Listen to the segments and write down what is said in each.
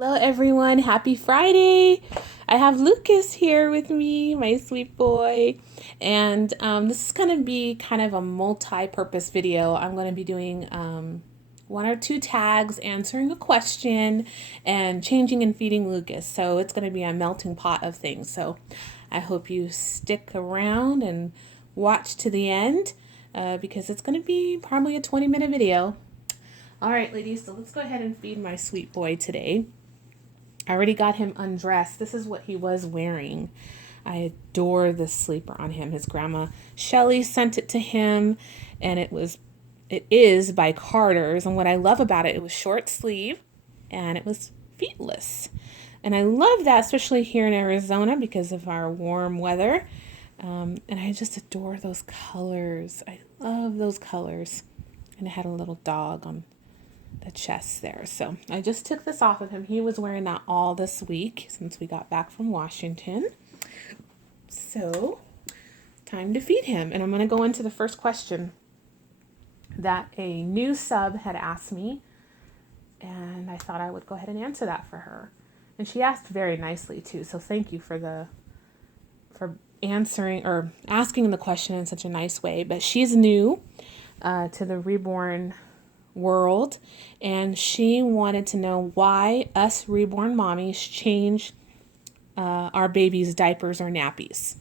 Hello, everyone. Happy Friday. I have Lucas here with me, my sweet boy. And this is going to be kind of a multi-purpose video. I'm going to be doing one or two tags, answering a question, and changing and feeding Lucas. So it's going to be a melting pot of things. So I hope you stick around and watch to the end because it's going to be probably a 20-minute video. All right, ladies, so let's go ahead and feed my sweet boy today. I already got him undressed. This is what he was wearing. I adore this sleeper on him. His grandma Shelly sent it to him, and it is by Carter's. And what I love about it, it was short sleeve and it was feetless. And I love that, especially here in Arizona because of our warm weather. And I just adore those colors. I love those colors. And it had a little dog on the chest there. So I just took this off of him. He was wearing that all this week since we got back from Washington. So time to feed him. And I'm going to go into the first question that a new sub had asked me. And I thought I would go ahead and answer that for her. And she asked very nicely too. So thank you for answering or asking the question in such a nice way. But she's new to the Reborn world, and she wanted to know why us reborn mommies change our babies' diapers or nappies.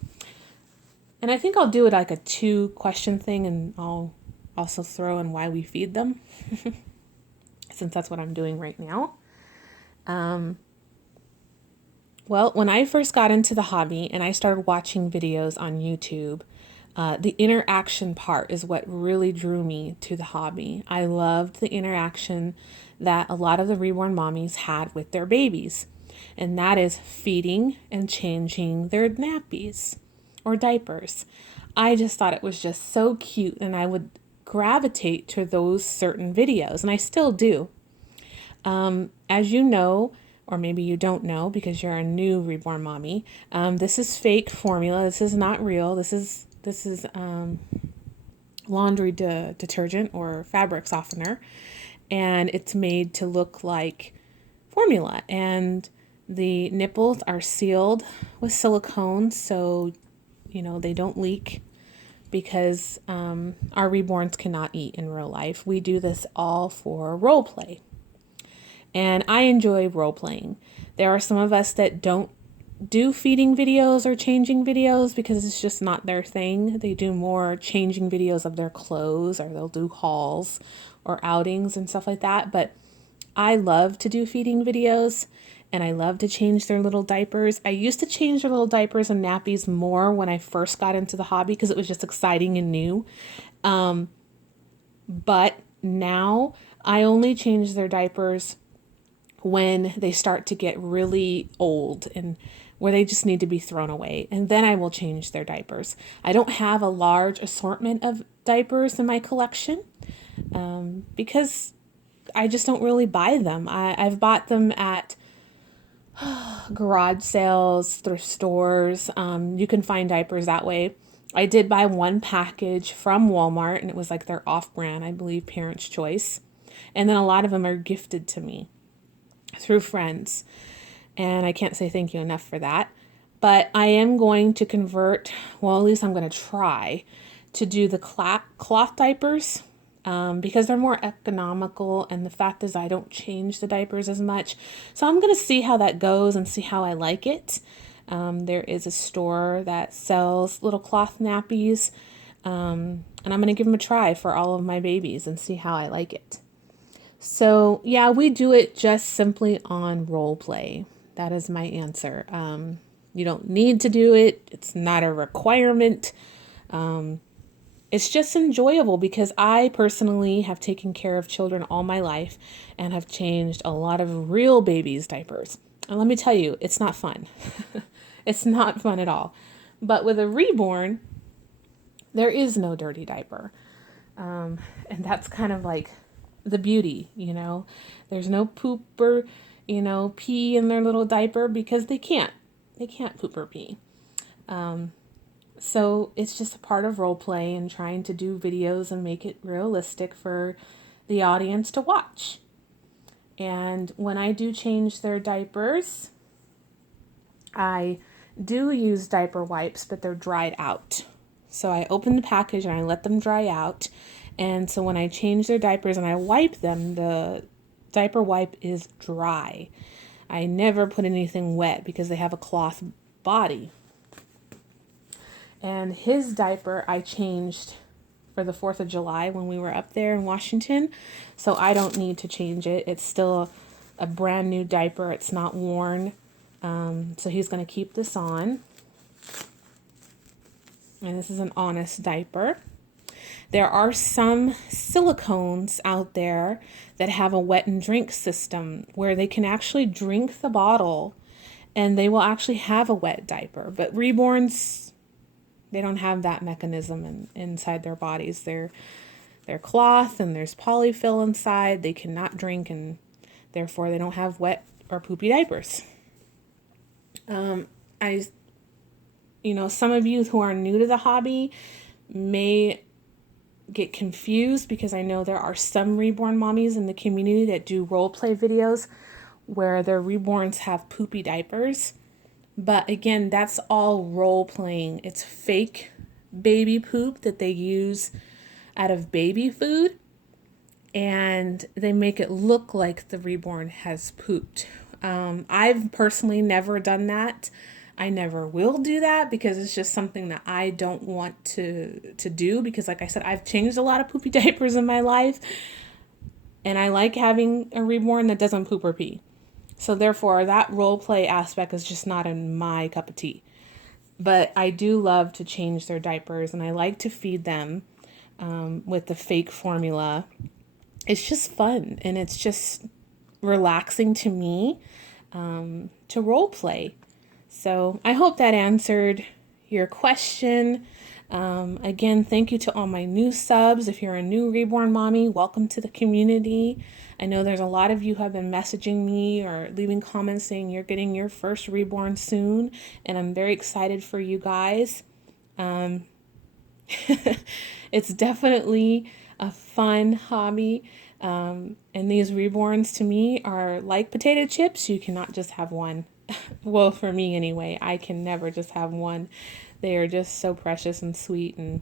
And I think I'll do it like a 2-question thing, and I'll also throw in why we feed them, since that's what I'm doing right now. Well, when I first got into the hobby and I started watching videos on YouTube, the interaction part is what really drew me to the hobby. I loved the interaction that a lot of the reborn mommies had with their babies, and that is feeding and changing their nappies or diapers. I just thought it was just so cute, and I would gravitate to those certain videos, and I still do. As you know, or maybe you don't know because you're a new reborn mommy, this is fake formula. This is not real. This is laundry detergent or fabric softener, and it's made to look like formula. And the nipples are sealed with silicone, so they don't leak because our reborns cannot eat in real life. We do this all for role play, and I enjoy role playing. There are some of us that don't do feeding videos or changing videos because it's just not their thing. They do more changing videos of their clothes, or they'll do hauls or outings and stuff like that. But I love to do feeding videos, and I love to change their little diapers. I used to change their little diapers and nappies more when I first got into the hobby because it was just exciting and new. But now I only change their diapers when they start to get really old and where they just need to be thrown away. And then I will change their diapers. I don't have a large assortment of diapers in my collection because I just don't really buy them. I've bought them at garage sales, thrift stores. You can find diapers that way. I did buy one package from Walmart, and it was like their off-brand, I believe, Parents' Choice. And then a lot of them are gifted to me through friends. And I can't say thank you enough for that. But I am going to convert, well, at least I'm going to try to do the cloth diapers because they're more economical. And the fact is I don't change the diapers as much. So I'm going to see how that goes and see how I like it. There is a store that sells little cloth nappies. And I'm going to give them a try for all of my babies and see how I like it. So yeah, we do it just simply on role play. That is my answer. You don't need to do it. It's not a requirement. It's just enjoyable because I personally have taken care of children all my life and have changed a lot of real babies' diapers. And let me tell you, it's not fun. It's not fun at all. But with a reborn, there is no dirty diaper. And that's kind of like the beauty, There's no poop or, pee in their little diaper because they can't poop or pee. So it's just a part of role play and trying to do videos and make it realistic for the audience to watch. And when I do change their diapers, I do use diaper wipes, but they're dried out. So I open the package and I let them dry out. And so when I change their diapers and I wipe them, the diaper wipe is dry. I never put anything wet because they have a cloth body. And his diaper I changed for the 4th of July when we were up there in Washington. So I don't need to change it. It's still a brand new diaper. It's not worn. So he's going to keep this on. And this is an Honest diaper. There are some silicones out there that have a wet and drink system where they can actually drink the bottle and they will actually have a wet diaper. But Reborns, they don't have that mechanism inside their bodies. They're cloth and there's polyfill inside. They cannot drink and therefore they don't have wet or poopy diapers. Some of you who are new to the hobby may get confused because I know there are some Reborn mommies in the community that do role play videos where their Reborns have poopy diapers. But again, that's all role playing. It's fake baby poop that they use out of baby food. And they make it look like the Reborn has pooped. I've personally never done that. I never will do that because it's just something that I don't want to do because like I said, I've changed a lot of poopy diapers in my life and I like having a Reborn that doesn't poop or pee. So therefore that role play aspect is just not in my cup of tea. But I do love to change their diapers and I like to feed them with the fake formula. It's just fun and it's just relaxing to me to role play. So I hope that answered your question. Again, thank you to all my new subs. If you're a new Reborn mommy, welcome to the community. I know there's a lot of you who have been messaging me or leaving comments saying you're getting your first Reborn soon, and I'm very excited for you guys. It's definitely a fun hobby. And these Reborns to me are like potato chips. You cannot just have one. Well, for me anyway, I can never just have one. They are just so precious and sweet, and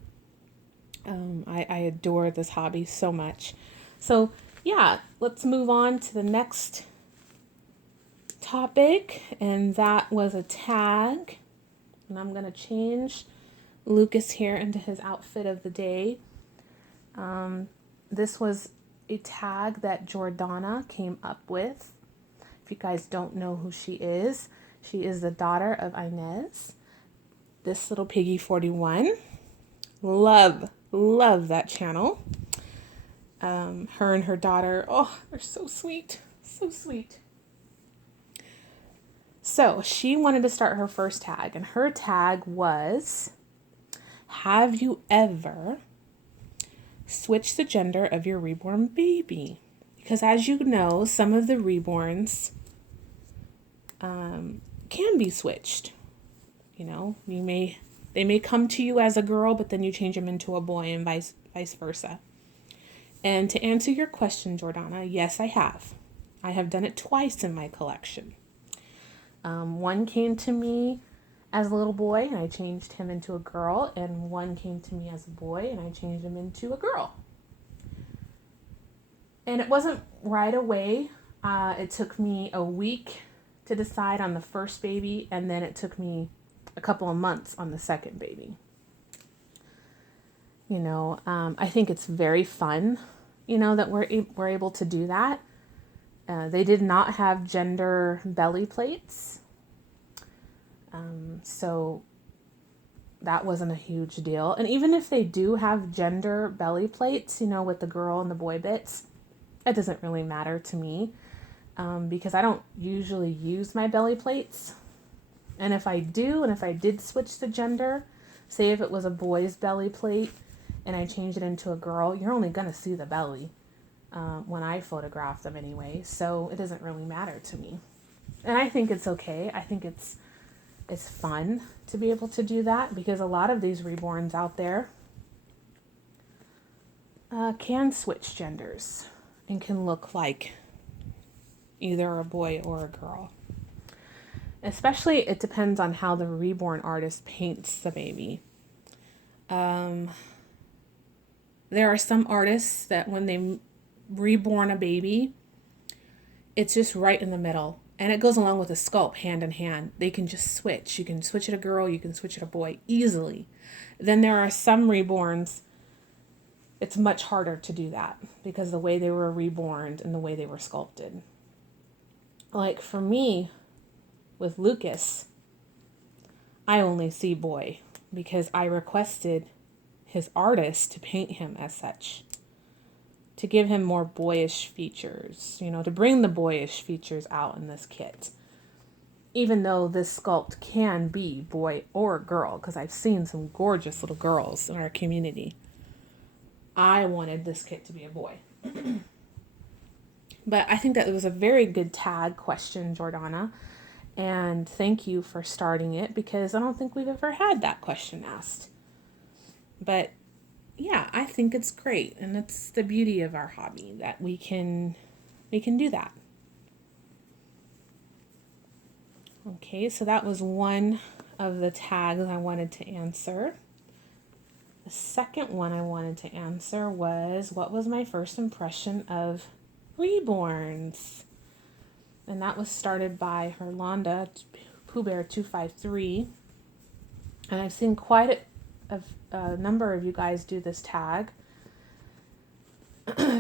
I adore this hobby so much. So yeah, let's move on to the next topic, and that was a tag. And I'm going to change Lucas here into his outfit of the day. This was a tag that Jordana came up with. If you guys don't know who she is the daughter of Inez, this little piggy 41. Love that channel. Her and her daughter, oh, they're so sweet, so sweet. So she wanted to start her first tag, and her tag was, have you ever switched the gender of your Reborn baby? Because as you know, some of the Reborns can be switched. You know, they may come to you as a girl, but then you change them into a boy and vice versa. And to answer your question, Jordana, yes, I have. I have done it twice in my collection. One came to me as a little boy and I changed him into a girl, and one came to me as a boy and I changed him into a girl. And it wasn't right away. It took me a week to decide on the first baby, and then it took me a couple of months on the second baby. You know, I think it's very fun, you know, that we're able to do that. They did not have gender belly plates. So that wasn't a huge deal. And even if they do have gender belly plates, you know, with the girl and the boy bits, it doesn't really matter to me. Because I don't usually use my belly plates. And if I do, and if I did switch the gender, say if it was a boy's belly plate and I changed it into a girl, you're only going to see the belly when I photograph them anyway. So it doesn't really matter to me. And I think it's okay. I think it's fun to be able to do that because a lot of these Reborns out there can switch genders and can look like either a boy or a girl. Especially, it depends on how the reborn artist paints the baby. There are some artists that when they reborn a baby, it's just right in the middle. And it goes along with the sculpt hand in hand. They can just switch. You can switch it a girl, you can switch it a boy easily. Then there are some reborns, it's much harder to do that because the way they were reborn and the way they were sculpted. Like for me, with Lucas, I only see boy because I requested his artist to paint him as such, to give him more boyish features, to bring the boyish features out in this kit. Even though this sculpt can be boy or girl, because I've seen some gorgeous little girls in our community, I wanted this kit to be a boy. But I think that it was a very good tag question, Jordana. And thank you for starting it because I don't think we've ever had that question asked. But yeah, I think it's great. And it's the beauty of our hobby that we can do that. Okay, so that was one of the tags I wanted to answer. The second one I wanted to answer was, what was my first impression of reborns? And that was started by Herlonda, Pooh Bear 253. And I've seen quite a number of you guys do this tag.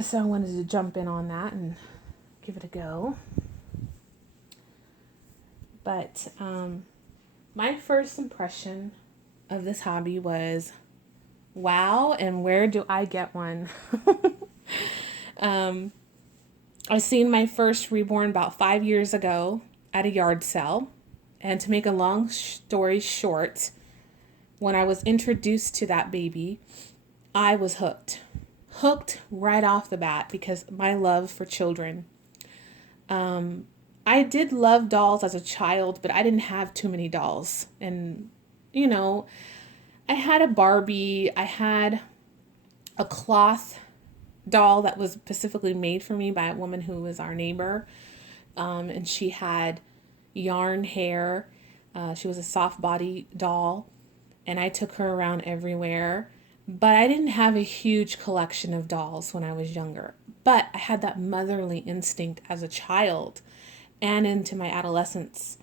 So I wanted to jump in on that and give it a go. But my first impression of this hobby was, wow, and where do I get one? I seen my first reborn about 5 years ago at a yard sale. And to make a long story short, when I was introduced to that baby, I was hooked. Hooked right off the bat because my love for children. I did love dolls as a child, but I didn't have too many dolls. And, I had a Barbie. I had a cloth doll that was specifically made for me by a woman who was our neighbor. And she had yarn hair. She was a soft body doll. And I took her around everywhere. But I didn't have a huge collection of dolls when I was younger. But I had that motherly instinct as a child and into my adolescence,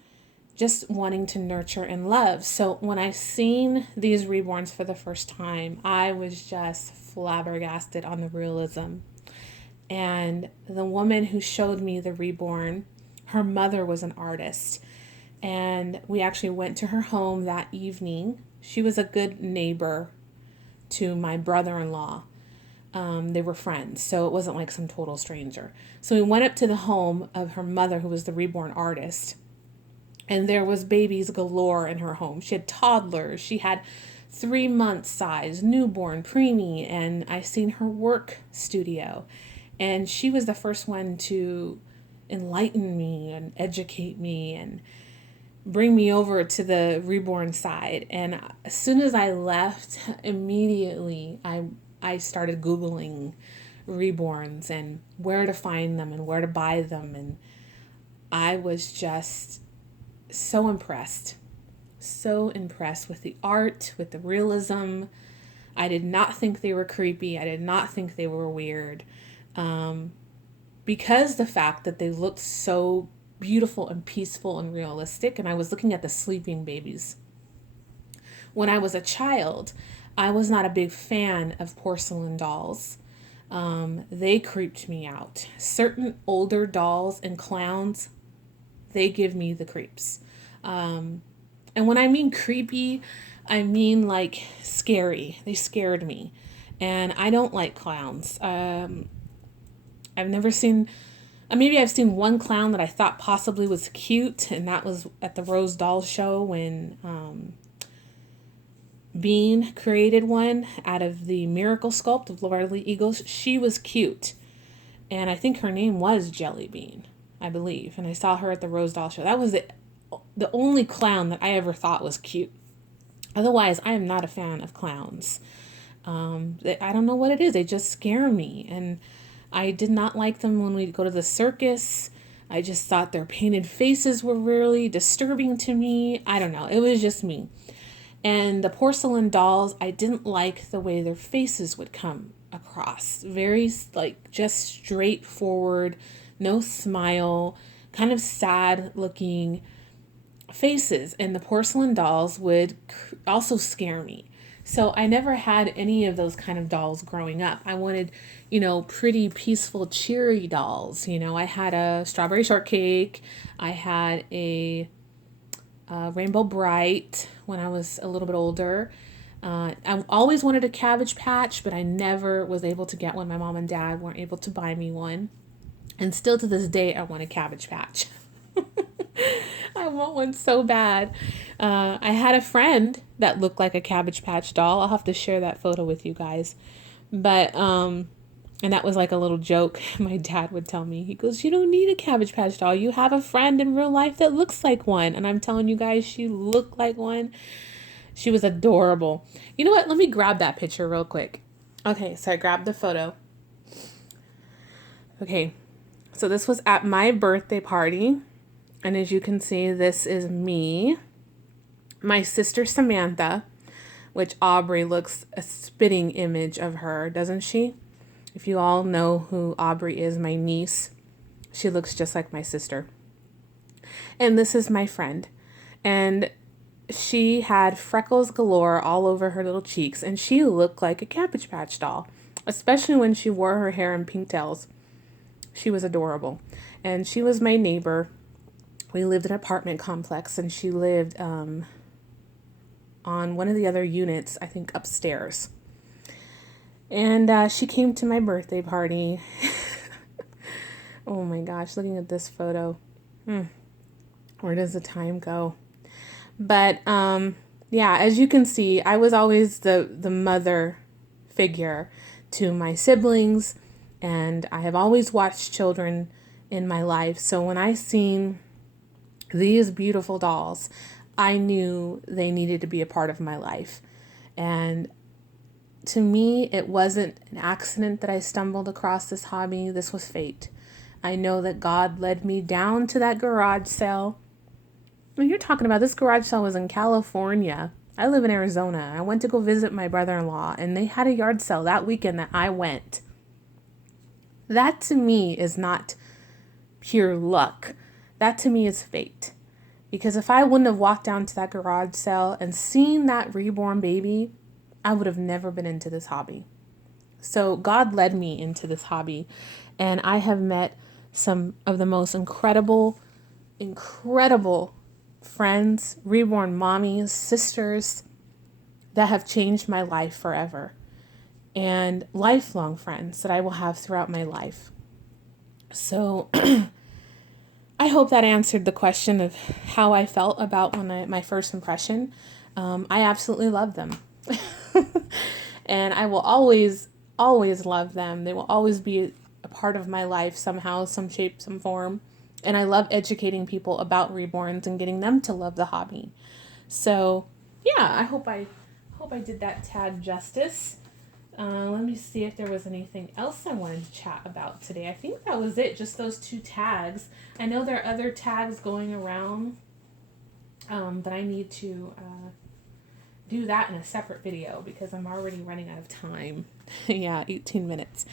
just wanting to nurture and love. So when I seen these reborns for the first time, I was just flabbergasted on the realism. And the woman who showed me the reborn, her mother was an artist. And we actually went to her home that evening. She was a good neighbor to my brother-in-law. They were friends, so it wasn't like some total stranger. So we went up to the home of her mother, who was the reborn artist. And there was babies galore in her home. She had toddlers. She had 3-month size, newborn, preemie, and I seen her work studio. And she was the first one to enlighten me and educate me and bring me over to the reborn side. And as soon as I left, immediately I started Googling reborns and where to find them and where to buy them. And I was just so impressed with the art, with the realism. I did not think they were creepy. I did not think they were weird. Because the fact that they looked so beautiful and peaceful and realistic. And I was looking at the sleeping babies. When I was a child, I was not a big fan of porcelain dolls. They creeped me out. Certain older dolls and clowns, they give me the creeps. And when I mean creepy, I mean like scary. They scared me. And I don't like clowns. I've never seen, maybe I've seen one clown that I thought possibly was cute, and that was at the Rose Doll Show when Bean created one out of the Miracle Sculpt of Lordly Eagles. She was cute. And I think her name was Jelly Bean, I believe. And I saw her at the Rose Doll Show. That was the only clown that I ever thought was cute. Otherwise, I am not a fan of clowns. I don't know what it is. They just scare me. And I did not like them when we go to the circus. I just thought their painted faces were really disturbing to me. I don't know. It was just me. And the porcelain dolls, I didn't like the way their faces would come across. Very like just straightforward, no smile, kind of sad looking faces. And the porcelain dolls would also scare me. So I never had any of those kind of dolls growing up. I wanted, pretty, peaceful, cheery dolls. I had a strawberry shortcake. I had a Rainbow Bright when I was a little bit older. I always wanted a Cabbage Patch, but I never was able to get one. My mom and dad weren't able to buy me one. And still to this day, I want a Cabbage Patch. I want one so bad. I had a friend that looked like a Cabbage Patch doll. I'll have to share that photo with you guys. But, and that was like a little joke my dad would tell me. He goes, "You don't need a Cabbage Patch doll. You have a friend in real life that looks like one." And I'm telling you guys, she looked like one. She was adorable. You know what? Let me grab that picture real quick. Okay, so I grabbed the photo. Okay, so this was at my birthday party. And as you can see, this is me, my sister Samantha, which Aubrey looks a spitting image of her, doesn't she? If you all know who Aubrey is, my niece, she looks just like my sister. And this is my friend. And she had freckles galore all over her little cheeks, and she looked like a Cabbage Patch doll, especially when she wore her hair in pigtails. She was adorable. And she was my neighbor. We lived in an apartment complex, and she lived on one of the other units, I think upstairs. And she came to my birthday party. Oh my gosh, looking at this photo. Where does the time go? But yeah, as you can see, I was always the mother figure to my siblings, and I have always watched children in my life. So when I seen these beautiful dolls, I knew they needed to be a part of my life. And to me, it wasn't an accident that I stumbled across this hobby. This was fate. I know that God led me down to that garage sale. When you're talking about, this garage sale was in California. I live in Arizona. I went to go visit my brother-in-law, and they had a yard sale that weekend that I went. That to me is not pure luck. That to me is fate. Because if I wouldn't have walked down to that garage sale and seen that reborn baby, I would have never been into this hobby. So God led me into this hobby, and I have met some of the most incredible friends, reborn mommies, sisters that have changed my life forever, and lifelong friends that I will have throughout my life. So I hope that answered the question of how I felt about my first impression. I absolutely love them. And I will always love them. They will always be a part of my life somehow, some shape, some form. And I love educating people about reborns and getting them to love the hobby. So yeah, I hope I did that tad justice. Let me see if there was anything else I wanted to chat about today. I think that was it, just those two tags. I know there are other tags going around, but I need to do that in a separate video because I'm already running out of time. Yeah, 18 minutes.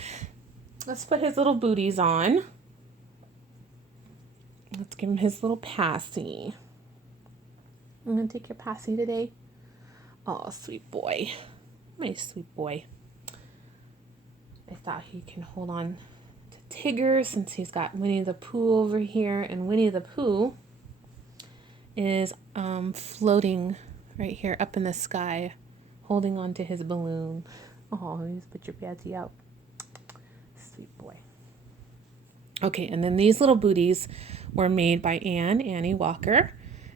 Let's put his little booties on. Let's give him his little passy. I'm going to take your passy today. Oh, sweet boy. My sweet boy. I thought he can hold on to Tigger since he's got Winnie the Pooh over here. And Winnie the Pooh is floating right here up in the sky, holding on to his balloon. Oh, you just put your passy out. Sweet boy. Okay, and then these little booties were made by Annie Walker.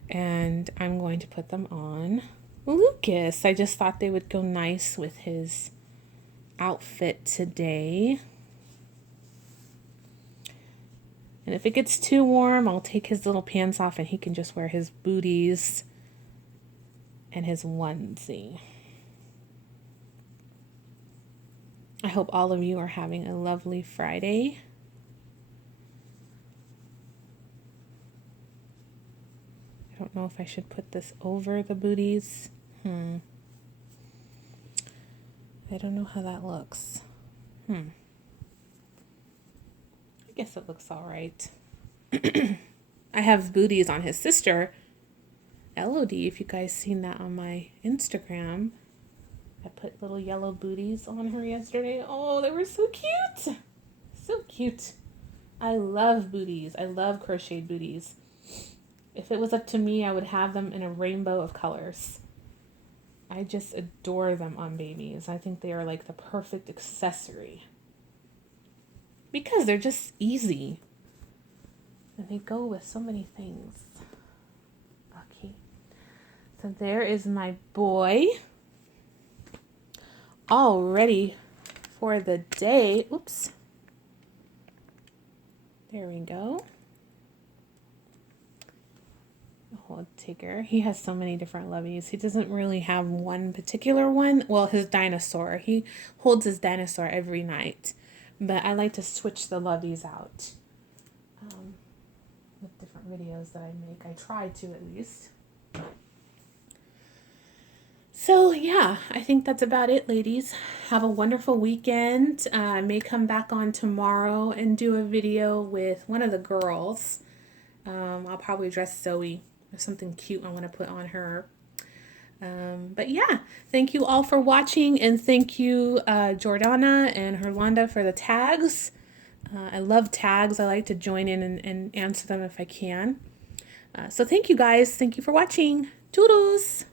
And I'm going to put them on Lucas. I just thought they would go nice with his outfit today. And if it gets too warm, I'll take his little pants off and he can just wear his booties and his onesie. I hope all of you are having a lovely Friday. don't know if I should put this over the booties. I don't know how that looks. I guess it looks all right. I have booties on his sister, Elodie, if you guys seen that on my Instagram. I put little yellow booties on her yesterday. Oh, they were so cute. So cute. I love booties. I love crocheted booties. If it was up to me, I would have them in a rainbow of colors. I just adore them on babies. I think they are like the perfect accessory. Because they're just easy. And they go with so many things. Okay. So there is my boy. All ready for the day. Oops. There we go. Oh, Tigger. He has so many different loveys. He doesn't really have one particular one. Well, his dinosaur. He holds his dinosaur every night. But I like to switch the loveys out with different videos that I make. I try to at least. So yeah, I think that's about it, ladies. Have a wonderful weekend. I may come back on tomorrow and do a video with one of the girls. I'll probably dress Zoe. There's something cute I want to put on her. But yeah, thank you all for watching, and thank you Jordana and Herlonda for the tags. I love tags. I like to join in and answer them if I can. So thank you guys. Thank you for watching. Toodles!